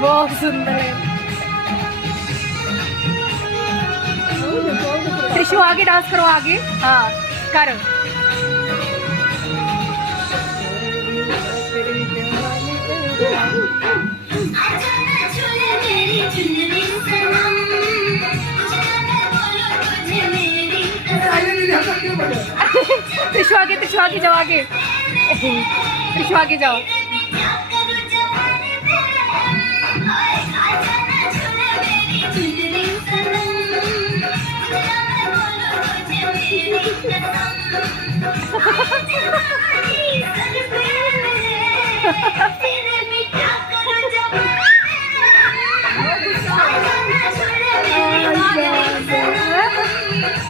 बहुत सुंदर है। त्रिशु आगे डांस करो, आगे। हाँ करो। त्रिशु आगे जाओ, आगे त्रिशु आगे जाओ।